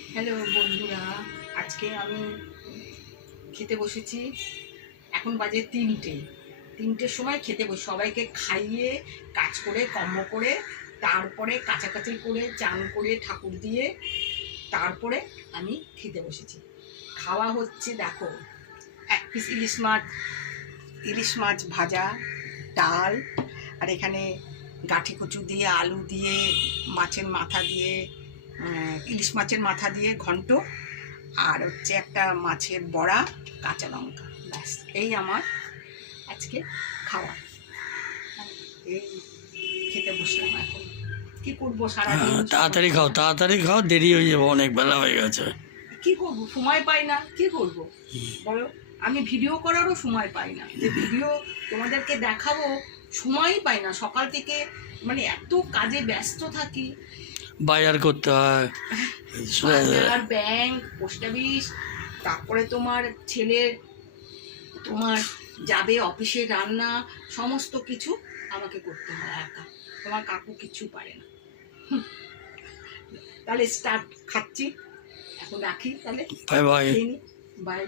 Hello বন্ধুরা, আজকে আমি খেতে বসেছি। এখন বাজে তিনটের সময় খেতে বসে সবাইকে খাইয়ে কাজ করে কর্ম করে তারপরে কাছাকাছি করে চান করে ঠাকুর দিয়ে তারপরে আমি খেতে বসেছি। খাওয়া হচ্ছে, দেখো, এক পিস ইলিশ মাছ ভাজা, ডাল, আর এখানে গাঠি কচু দিয়ে আলু দিয়ে মাছের মাথা দিয়ে ইলিশ মাছের মাথা দিয়ে ঘন্ট, আর হচ্ছে একটা মাছের বড়া, কাঁচা লঙ্কা। ব্যাস, এই আমার আজকে খাওয়া। এই খেতে বসলাম। এখন কি করবো সারাদিন? তাড়াতাড়ি খাও, দেরি হয়ে যাবে, অনেক বেলা হয়ে গেছে। কি করবো, সময় পাই না। কি করবো বলো? আমি ভিডিও করারও সময় পাই না, যে ভিডিও তোমাদেরকে দেখাবো সময়ই পাই না। সকাল থেকে মানে এত কাজে ব্যস্ত থাকি, বাজার করতে হয়, বাজার, ব্যাংক, পোস্ট অফিস, তারপরে তোমার ছেলের তোমার যাবে অফিসে, রান্না, সমস্ত কিছু আমাকে করতে হয় একা। তোমার কাকু কিছু পারে না। তাহলে স্টার্ট, খাচ্ছি এখন, রাখি তাহলে। Bye bye. বাই।